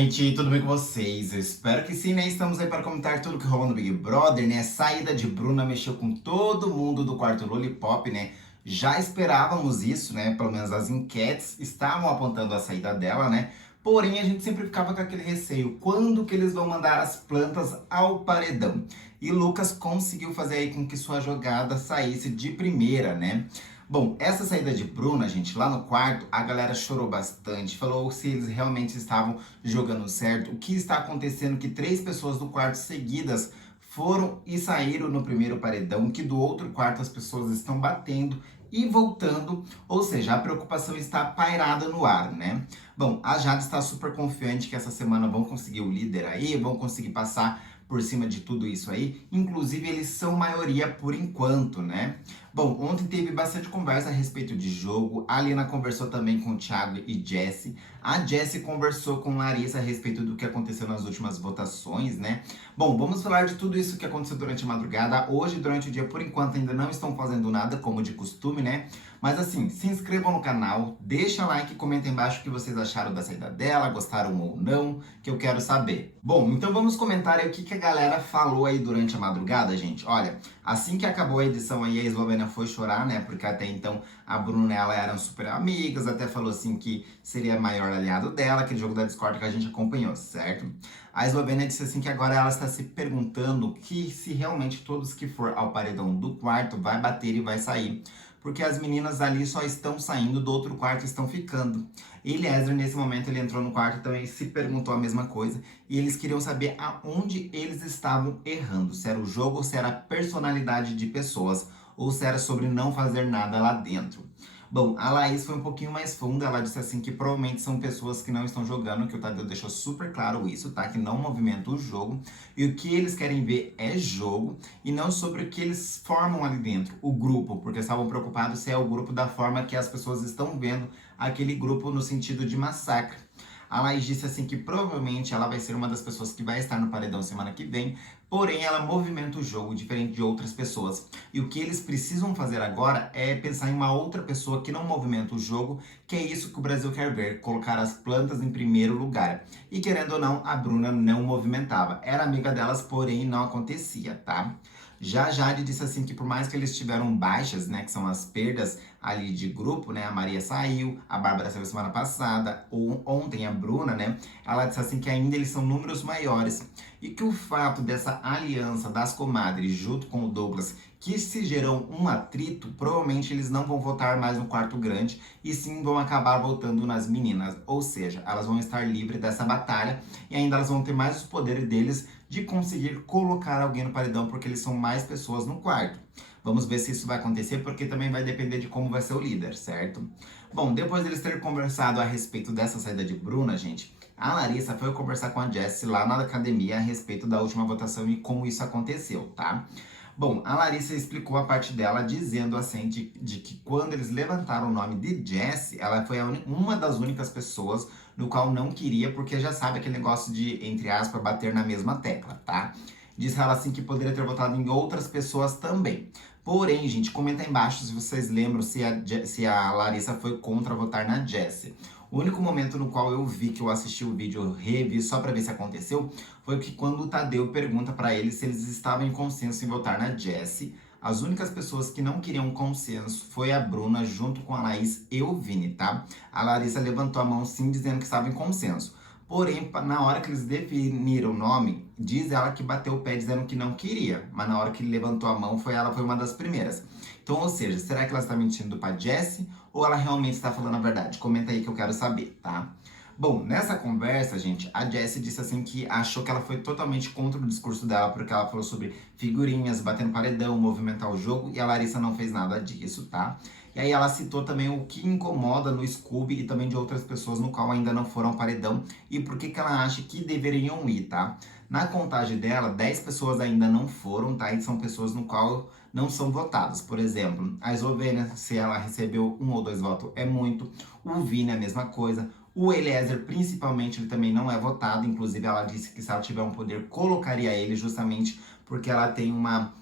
gente, tudo bem com vocês? Eu espero que sim, né? Estamos aí para comentar tudo que rolou no Big Brother, né? Saída de Bruna mexeu com todo mundo do quarto Lollipop, né? Já esperávamos isso, né? Pelo menos as enquetes estavam apontando a saída dela, né? Porém, a gente sempre ficava com aquele receio, quando que eles vão mandar as plantas ao paredão? E Lucas conseguiu fazer aí com que sua jogada saísse de primeira, né? Bom, essa saída de Bruna, gente, lá no quarto, a galera chorou bastante, falou se eles realmente estavam jogando certo. O que está acontecendo que 3 pessoas do quarto seguidas foram e saíram no primeiro paredão, que do outro quarto as pessoas estão batendo e voltando, ou seja, a preocupação está pairada no ar, né? Bom, a Jade está super confiante que essa semana vão conseguir o líder aí, vão conseguir passar por cima de tudo isso aí. Inclusive, eles são maioria por enquanto, né? Bom, ontem teve bastante conversa a respeito de jogo. A Lina conversou também com o Thiago e Jessie. A Jessie conversou com Larissa a respeito do que aconteceu nas últimas votações, né? Bom, vamos falar de tudo isso que aconteceu durante a madrugada. Hoje, durante o dia, por enquanto, ainda não estão fazendo nada, como de costume, né? Mas assim, se inscrevam no canal, deixa like e comenta embaixo o que vocês acharam da saída dela, gostaram ou não, que eu quero saber. Bom, então vamos comentar aí o que a galera falou aí durante a madrugada, gente. Olha, assim que acabou a edição aí, a Eslovênia foi chorar, né? Porque até então a Bruna e ela eram super amigas, até falou assim que seria a maior aliado dela, aquele jogo da Discord que a gente acompanhou, certo? A Eslovênia disse assim que agora ela está se perguntando que se realmente todos que for ao paredão do quarto vai bater e vai sair. Porque as meninas ali só estão saindo, do outro quarto estão ficando. Eliezer, nesse momento, ele entrou no quarto e também se perguntou a mesma coisa. E eles queriam saber aonde eles estavam errando. Se era o jogo ou se era a personalidade de pessoas. Ou se era sobre não fazer nada lá dentro. Bom, a Laís foi um pouquinho mais funda, ela disse assim que provavelmente são pessoas que não estão jogando, que o Tadeu deixou super claro isso, tá? Que não movimenta o jogo, e o que eles querem ver é jogo, e não sobre o que eles formam ali dentro, o grupo, porque estavam preocupados se é o grupo da forma que as pessoas estão vendo aquele grupo no sentido de massacre. A Laís disse assim que provavelmente ela vai ser uma das pessoas que vai estar no paredão semana que vem, porém ela movimenta o jogo diferente de outras pessoas. E o que eles precisam fazer agora é pensar em uma outra pessoa que não movimenta o jogo, que é isso que o Brasil quer ver, colocar as plantas em primeiro lugar. E querendo ou não, a Bruna não movimentava. Era amiga delas, porém não acontecia, tá? Já a Jade disse assim que por mais que eles tiveram baixas, né, que são as perdas ali de grupo, né, a Maria saiu, a Bárbara saiu semana passada, ou ontem a Bruna, né, ela disse assim que ainda eles são números maiores e que o fato dessa aliança das comadres junto com o Douglas, que se gerou um atrito, provavelmente eles não vão votar mais no quarto grande e sim vão acabar votando nas meninas, ou seja, elas vão estar livres dessa batalha e ainda elas vão ter mais os poderes deles de conseguir colocar alguém no paredão, porque eles são mais pessoas no quarto. Vamos ver se isso vai acontecer, porque também vai depender de como vai ser o líder, certo? Bom, depois deles terem conversado a respeito dessa saída de Bruna, gente, a Larissa foi conversar com a Jessie lá na academia a respeito da última votação e como isso aconteceu, tá? Bom, a Larissa explicou a parte dela dizendo assim de que quando eles levantaram o nome de Jessie, ela foi uma das únicas pessoas no qual não queria, porque já sabe aquele negócio de, entre aspas, bater na mesma tecla, tá? Disse ela assim que poderia ter votado em outras pessoas também. Porém, gente, comenta aí embaixo se vocês lembram se a Larissa foi contra votar na Jessie. O único momento no qual eu vi que eu assisti o vídeo, eu revi só pra ver se aconteceu, foi que quando o Tadeu pergunta pra eles se eles estavam em consenso em votar na Jessie, as únicas pessoas que não queriam consenso foi a Bruna junto com a Laís e o Vini, tá? A Larissa levantou a mão sim, dizendo que estava em consenso. Porém, na hora que eles definiram o nome, diz ela que bateu o pé dizendo que não queria. Mas na hora que ele levantou a mão, ela foi uma das primeiras. Então, ou seja, será que ela está mentindo pra Jessie ou ela realmente está falando a verdade? Comenta aí que eu quero saber, tá? Bom, nessa conversa, gente, a Jessie disse assim que achou que ela foi totalmente contra o discurso dela, porque ela falou sobre figurinhas, batendo paredão, movimentar o jogo, e a Larissa não fez nada disso, tá? E aí ela citou também o que incomoda no Scooby e também de outras pessoas no qual ainda não foram ao paredão e por que ela acha que deveriam ir, tá? Na contagem dela, 10 pessoas ainda não foram, tá? E são pessoas no qual não são votadas. Por exemplo, a Eslovênia, se ela recebeu 1 ou 2 votos, é muito. O Vini é a mesma coisa. O Eliezer, principalmente, ele também não é votado. Inclusive, ela disse que se ela tiver um poder, colocaria ele justamente porque ela tem uma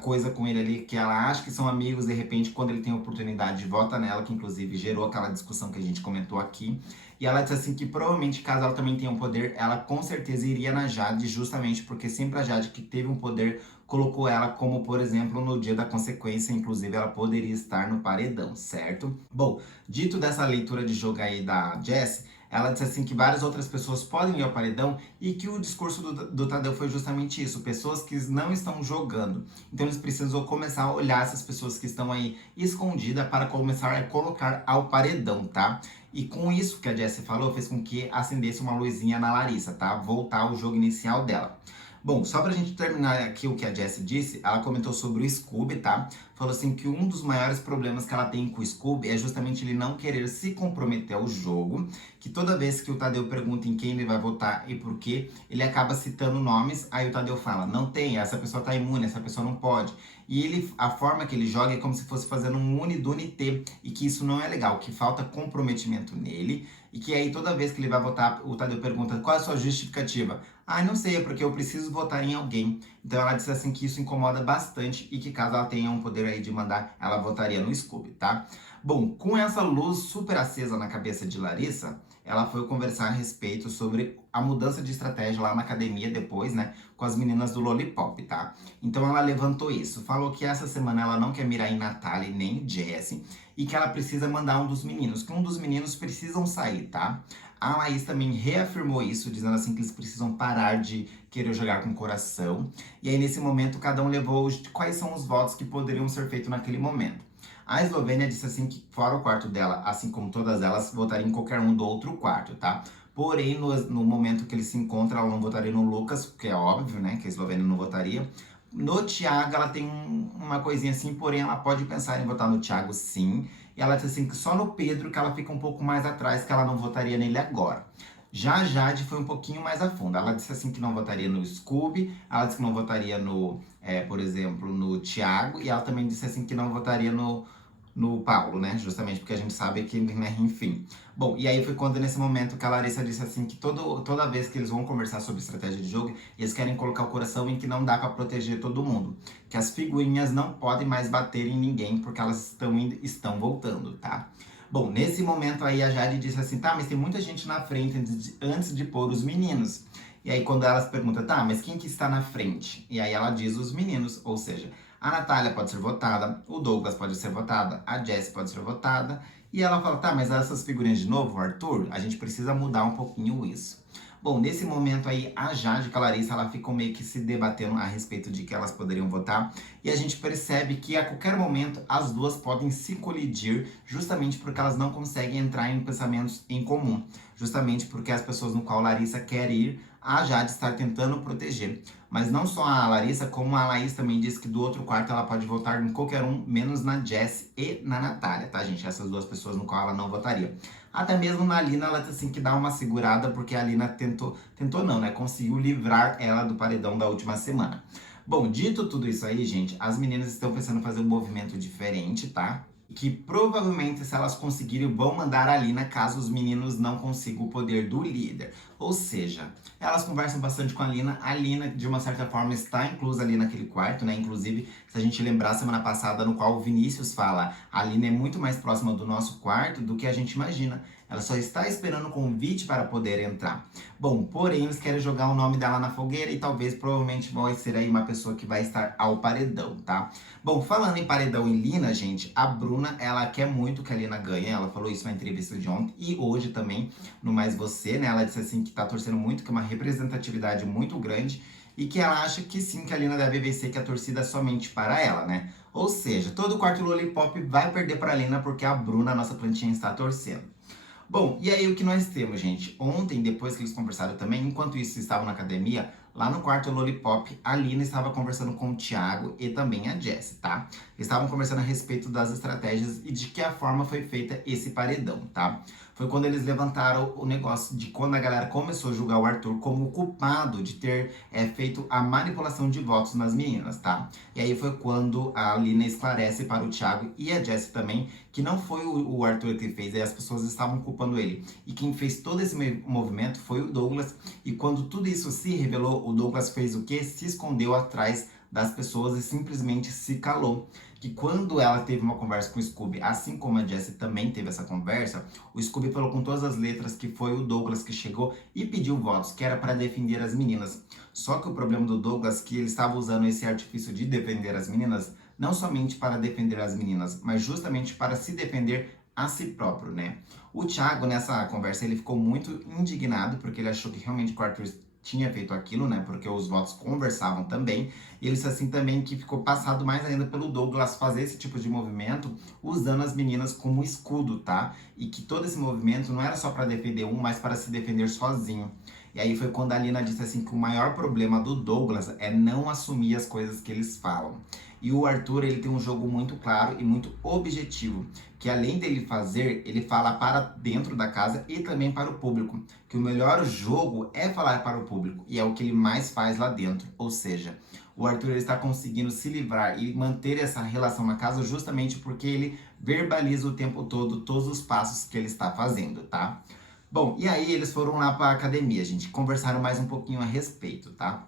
coisa com ele ali que ela acha que são amigos, de repente, quando ele tem oportunidade, vota nela, que inclusive gerou aquela discussão que a gente comentou aqui. E ela disse assim que provavelmente, caso ela também tenha um poder, ela com certeza iria na Jade, justamente porque sempre a Jade que teve um poder colocou ela como, por exemplo, no dia da consequência, inclusive ela poderia estar no paredão, certo? Bom, dito dessa leitura de jogo aí da Jessie, ela disse assim que várias outras pessoas podem ir ao paredão e que o discurso do Tadeu foi justamente isso, pessoas que não estão jogando. Então eles precisam começar a olhar essas pessoas que estão aí escondidas para começar a colocar ao paredão, tá? E com isso que a Jessie falou, fez com que acendesse uma luzinha na Larissa, tá? Voltar ao jogo inicial dela. Bom, só pra gente terminar aqui o que a Jessie disse, ela comentou sobre o Scooby, tá? Falou assim que um dos maiores problemas que ela tem com o Scooby é justamente ele não querer se comprometer ao jogo, que toda vez que o Tadeu pergunta em quem ele vai votar e por quê, ele acaba citando nomes, aí o Tadeu fala, não tem, essa pessoa tá imune, essa pessoa não pode. E ele, a forma que ele joga é como se fosse fazendo um unidunité, e que isso não é legal, que falta comprometimento nele, e que aí toda vez que ele vai votar, o Tadeu pergunta, qual é a sua justificativa? Ah, não sei, é porque eu preciso votar em alguém. Então ela disse assim que isso incomoda bastante e que caso ela tenha um poder aí de mandar, ela votaria no Scooby, tá? Bom, com essa luz super acesa na cabeça de Larissa, ela foi conversar a respeito sobre a mudança de estratégia lá na academia depois, né, com as meninas do Lollipop, tá? Então ela levantou isso, falou que essa semana ela não quer mirar em Natália nem em Jessie e que ela precisa mandar um dos meninos, que um dos meninos precisam sair, tá? A Laís também reafirmou isso, dizendo assim que eles precisam parar de querer jogar com o coração. E aí, nesse momento, cada um levou quais são os votos que poderiam ser feitos naquele momento. A Eslovênia disse assim que, fora o quarto dela, assim como todas elas, votaria em qualquer um do outro quarto, tá? Porém, no momento que eles se encontram, ela não votaria no Lucas, que é óbvio, né? Que a Eslovênia não votaria. No Thiago, ela tem uma coisinha assim, porém ela pode pensar em votar no Thiago sim. E ela disse assim que só no Pedro que ela fica um pouco mais atrás, que ela não votaria nele agora. Já a Jade foi um pouquinho mais a fundo. Ela disse assim que não votaria no Scooby, ela disse que não votaria no, por exemplo, no Thiago, e ela também disse assim que não votaria no Paulo, né? Justamente porque a gente sabe que, né, enfim. Bom, e aí foi quando nesse momento que a Larissa disse assim que toda vez que eles vão conversar sobre estratégia de jogo, eles querem colocar o coração em que não dá pra proteger todo mundo. Que as figurinhas não podem mais bater em ninguém porque elas estão voltando, tá? Bom, nesse momento aí a Jade disse assim, tá, mas tem muita gente na frente antes de pôr os meninos. E aí quando ela se pergunta, tá, mas quem que está na frente? E aí ela diz os meninos, ou seja, a Natália pode ser votada, o Douglas pode ser votada, a Jessie pode ser votada. E ela fala, tá, mas essas figurinhas de novo, Arthur, a gente precisa mudar um pouquinho isso. Bom, nesse momento aí, a Jade e a Larissa, ela ficam meio que se debatendo a respeito de que elas poderiam votar. E a gente percebe que a qualquer momento as duas podem se colidir, justamente porque elas não conseguem entrar em pensamentos em comum. Justamente porque as pessoas no qual a Larissa quer ir, a Jade está tentando proteger. Mas não só a Larissa, como a Laís também disse que do outro quarto ela pode votar em qualquer um, menos na Jessie e na Natália, tá, gente? Essas duas pessoas no qual ela não votaria. Até mesmo na Lina, ela tem assim, que dá uma segurada, porque a Lina tentou não, né? Conseguiu livrar ela do paredão da última semana. Bom, dito tudo isso aí, gente, as meninas estão pensando em fazer um movimento diferente, tá? Que provavelmente, se elas conseguirem, vão mandar a Lina caso os meninos não consigam o poder do líder. Ou seja, elas conversam bastante com a Lina. A Lina, de uma certa forma, está inclusa ali naquele quarto, né? Inclusive, se a gente lembrar semana passada, no qual o Vinícius fala, a Lina é muito mais próxima do nosso quarto do que a gente imagina. Ela só está esperando o convite para poder entrar. Bom, porém, eles querem jogar o nome dela na fogueira e talvez, provavelmente, vai ser aí uma pessoa que vai estar ao paredão, tá? Bom, falando em paredão e Lina, gente, a Bruna, ela quer muito que a Lina ganhe. Ela falou isso na entrevista de ontem e hoje também, no Mais Você, né? Ela disse assim que tá torcendo muito, que é uma representatividade muito grande e que ela acha que sim, que a Lina deve vencer, que a torcida é somente para ela, né? Ou seja, todo o quarto Lollipop vai perder pra Lina porque a Bruna, a nossa plantinha, está torcendo. Bom, e aí o que nós temos, gente? Ontem, depois que eles conversaram também, enquanto isso estavam na academia, lá no quarto Lollipop, a Lina estava conversando com o Thiago e também a Jessie, tá? Eles estavam conversando a respeito das estratégias e de que a forma foi feita esse paredão, tá? Foi quando eles levantaram o negócio de quando a galera começou a julgar o Arthur como culpado de ter feito a manipulação de votos nas meninas, tá? E aí foi quando a Lina esclarece para o Thiago e a Jessie também que não foi o Arthur que fez, e as pessoas estavam culpando ele. E quem fez todo esse movimento foi o Douglas. E quando tudo isso se revelou, o Douglas fez o quê? Se escondeu atrás das pessoas e simplesmente se calou. Que quando ela teve uma conversa com o Scooby, assim como a Jessie também teve essa conversa, o Scooby falou com todas as letras que foi o Douglas que chegou e pediu votos, que era para defender as meninas. Só que o problema do Douglas é que ele estava usando esse artifício de defender as meninas, não somente para defender as meninas, mas justamente para se defender a si próprio, né? O Thiago, nessa conversa, ele ficou muito indignado, porque ele achou que realmente o Arthur tinha feito aquilo, né? Porque os votos conversavam também. E ele disse assim também que ficou passado mais ainda pelo Douglas fazer esse tipo de movimento, usando as meninas como escudo, tá? E que todo esse movimento não era só para defender um, mas para se defender sozinho. E aí foi quando a Lina disse assim que o maior problema do Douglas é não assumir as coisas que eles falam. E o Arthur, ele tem um jogo muito claro e muito objetivo, que além dele fazer, ele fala para dentro da casa e também para o público, que o melhor jogo é falar para o público, e é o que ele mais faz lá dentro. Ou seja, o Arthur ele está conseguindo se livrar e manter essa relação na casa justamente porque ele verbaliza o tempo todo todos os passos que ele está fazendo, tá? Bom, e aí eles foram lá para a academia, gente, conversaram mais um pouquinho a respeito, tá?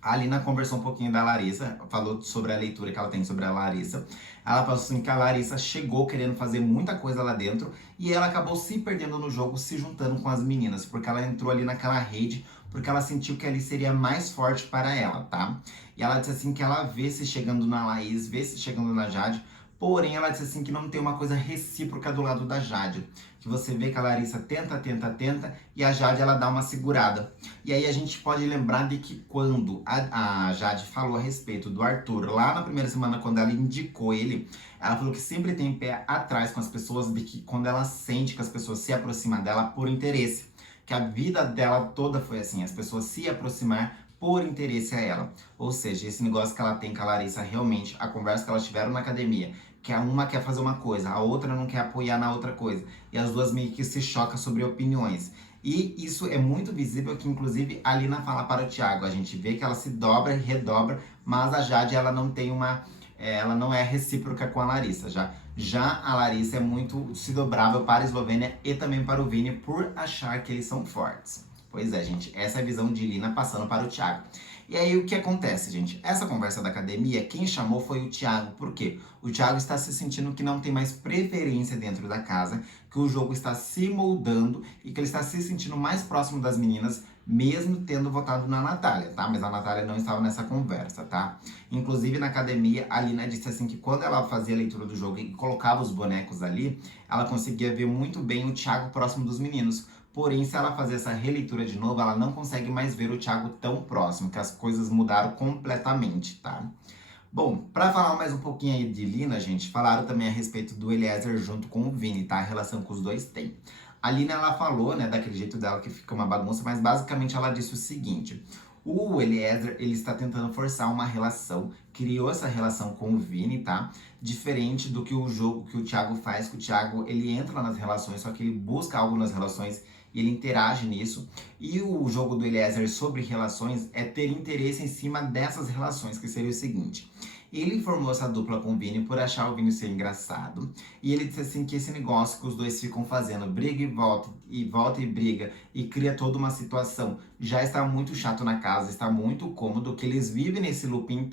A Alina conversou um pouquinho da Larissa, falou sobre a leitura que ela tem sobre a Larissa. Ela falou assim que a Larissa chegou querendo fazer muita coisa lá dentro e ela acabou se perdendo no jogo, se juntando com as meninas, porque ela entrou ali naquela rede, porque ela sentiu que ali seria mais forte para ela, tá? E ela disse assim que ela vê se chegando na Laís, vê se chegando na Jade, porém ela disse assim que não tem uma coisa recíproca do lado da Jade. Que você vê que a Larissa tenta, tenta, tenta e a Jade ela dá uma segurada. E aí a gente pode lembrar de que quando a Jade falou a respeito do Arthur, lá na primeira semana, quando ela indicou ele, ela falou que sempre tem pé atrás com as pessoas, de que quando ela sente que as pessoas se aproximam dela por interesse. Que a vida dela toda foi assim, as pessoas se aproximar por interesse a ela. Ou seja, esse negócio que ela tem com a Larissa, realmente, a conversa que elas tiveram na academia, que a uma quer fazer uma coisa, a outra não quer apoiar na outra coisa. E as duas meio que se chocam sobre opiniões. E isso é muito visível que, inclusive, a Lina fala para o Thiago. A gente vê que ela se dobra e redobra, mas a Jade, ela não tem uma... ela não é recíproca com a Larissa. Já a Larissa é muito se dobrável para a Eslovênia e também para o Vini por achar que eles são fortes. Pois é, gente, essa é a visão de Lina passando para o Thiago. E aí o que acontece, gente? Essa conversa da academia, quem chamou foi o Thiago. Por quê? O Thiago está se sentindo que não tem mais preferência dentro da casa, que o jogo está se moldando e que ele está se sentindo mais próximo das meninas, mesmo tendo votado na Natália, tá? Mas a Natália não estava nessa conversa, tá? Inclusive na academia, a Lina disse assim que quando ela fazia a leitura do jogo e colocava os bonecos ali, ela conseguia ver muito bem o Thiago próximo dos meninos. Porém, se ela fazer essa releitura de novo, ela não consegue mais ver o Thiago tão próximo, que as coisas mudaram completamente, tá? Bom, para falar mais um pouquinho aí de Lina, gente, falaram também a respeito do Eliezer junto com o Vini, tá? A relação que os dois têm. A Lina, ela falou, né, daquele jeito dela que fica uma bagunça, mas basicamente ela disse o seguinte: o Eliezer, ele está tentando forçar uma relação, criou essa relação com o Vini, tá? Diferente do que o jogo que o Thiago faz, que o Thiago, ele entra nas relações, só que ele busca algo nas relações e ele interage nisso. E o jogo do Eliezer sobre relações é ter interesse em cima dessas relações, que seria o seguinte: ele formou essa dupla com o Vini por achar o Vini ser engraçado. E ele disse assim que esse negócio que os dois ficam fazendo, briga e volta e briga, e cria toda uma situação, já está muito chato na casa, está muito cômodo, que eles vivem nesse looping,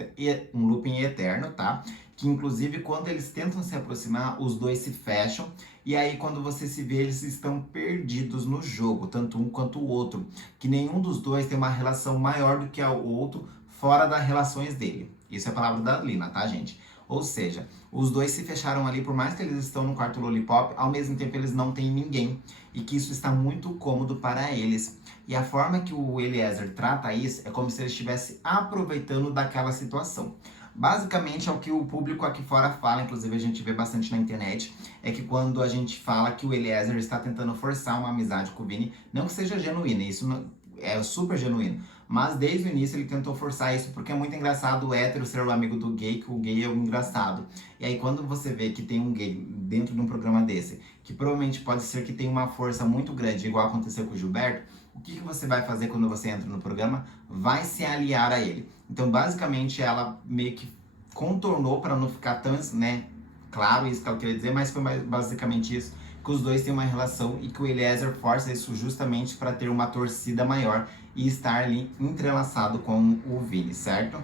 um looping eterno, tá? Que inclusive quando eles tentam se aproximar, os dois se fecham. E aí quando você se vê, eles estão perdidos no jogo, tanto um quanto o outro. Que nenhum dos dois tem uma relação maior do que o outro, fora das relações dele. Isso é a palavra da Lina, tá, gente? Ou seja, os dois se fecharam ali, por mais que eles estão no quarto Lollipop, ao mesmo tempo eles não têm ninguém. E que isso está muito cômodo para eles. E a forma que o Eliezer trata isso é como se ele estivesse aproveitando daquela situação. Basicamente é o que o público aqui fora fala, inclusive a gente vê bastante na internet, é que quando a gente fala que o Eliezer está tentando forçar uma amizade com o Vini, não que seja genuína, isso não, é super genuíno, mas desde o início ele tentou forçar isso porque é muito engraçado o hétero ser o amigo do gay, que o gay é o engraçado. E aí quando você vê que tem um gay dentro de um programa desse, que provavelmente pode ser que tenha uma força muito grande, igual aconteceu com o Gilberto, o que você vai fazer quando você entra no programa? Vai se aliar a ele. Então, basicamente, ela meio que contornou para não ficar tão, né, claro isso que ela queria dizer, mas foi basicamente isso, que os dois têm uma relação e que o Eliezer força isso justamente para ter uma torcida maior e estar ali entrelaçado com o Vini, certo?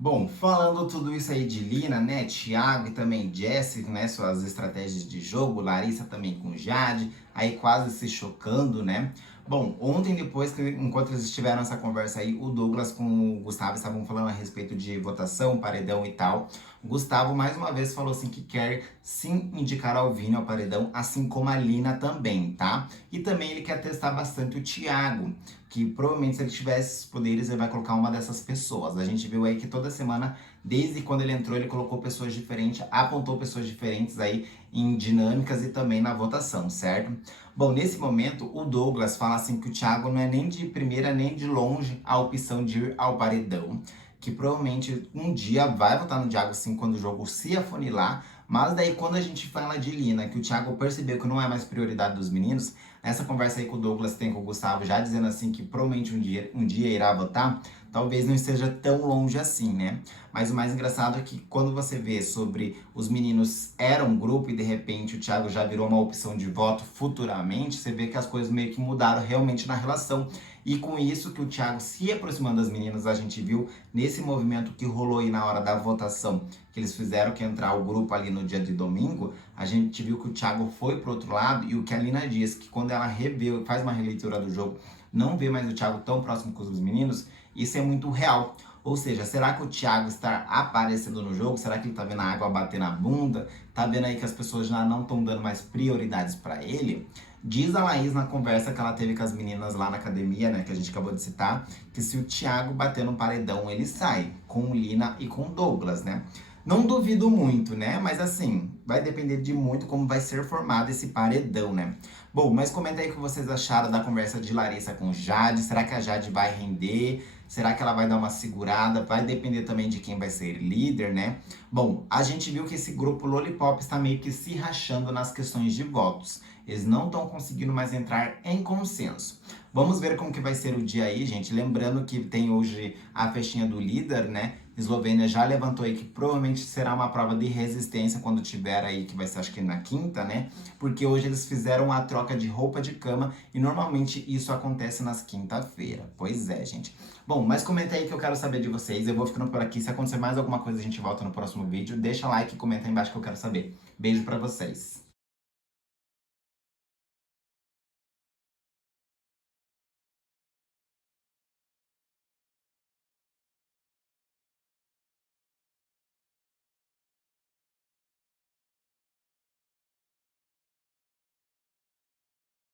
Bom, falando tudo isso aí de Lina, né, Thiago e também Jessie, né, suas estratégias de jogo, Larissa também com Jade, aí quase se chocando, né? Bom, ontem depois, enquanto eles tiveram essa conversa aí, o Douglas com o Gustavo estavam falando a respeito de votação, paredão e tal. O Gustavo mais uma vez falou assim que quer sim indicar ao Vini ao paredão, assim como a Lina também, tá? E também ele quer testar bastante o Thiago, que provavelmente se ele tivesse esses poderes, ele vai colocar uma dessas pessoas. A gente viu aí que toda semana, desde quando ele entrou, ele colocou pessoas diferentes, apontou pessoas diferentes aí em dinâmicas e também na votação, certo? Bom, nesse momento, o Douglas fala assim que o Thiago não é nem de primeira nem de longe a opção de ir ao paredão, que provavelmente um dia vai votar no Thiago sim quando o jogo se afunilar, mas daí quando a gente fala de Lina, que o Thiago percebeu que não é mais prioridade dos meninos, essa conversa aí que o Douglas tem com o Gustavo, já dizendo assim que provavelmente um dia irá votar, talvez não esteja tão longe assim, né? Mas o mais engraçado é que quando você vê sobre os meninos eram um grupo e de repente o Thiago já virou uma opção de voto futuramente, você vê que as coisas meio que mudaram realmente na relação. E com isso que o Thiago se aproximando das meninas, a gente viu nesse movimento que rolou aí na hora da votação, que eles fizeram que entrar o grupo ali no dia de domingo, a gente viu que o Thiago foi pro outro lado e o que a Lina diz, que quando ela revê, faz uma releitura do jogo, não vê mais o Thiago tão próximo com os meninos, isso é muito real. Ou seja, será que o Thiago está aparecendo no jogo? Será que ele tá vendo a água bater na bunda? Tá vendo aí que as pessoas já não estão dando mais prioridades para ele? Diz a Laís na conversa que ela teve com as meninas lá na academia, né, que a gente acabou de citar, que se o Thiago bater no paredão, ele sai, com o Lina e com o Douglas, né? Não duvido muito, né? Mas assim, vai depender de muito como vai ser formado esse paredão, né? Bom, mas comenta aí o que vocês acharam da conversa de Larissa com Jade. Será que a Jade vai render? Será que ela vai dar uma segurada? Vai depender também de quem vai ser líder, né? Bom, a gente viu que esse grupo Lollipop está meio que se rachando nas questões de votos. Eles não estão conseguindo mais entrar em consenso. Vamos ver como que vai ser o dia aí, gente. Lembrando que tem hoje a festinha do líder, né? Eslovênia já levantou aí que provavelmente será uma prova de resistência quando tiver aí, que vai ser acho que na quinta, né? Porque hoje eles fizeram a troca de roupa de cama e normalmente isso acontece nas quinta-feira. Pois é, gente. Bom, mas comenta aí que eu quero saber de vocês. Eu vou ficando por aqui. Se acontecer mais alguma coisa, a gente volta no próximo vídeo. Deixa like e comenta aí embaixo que eu quero saber. Beijo pra vocês.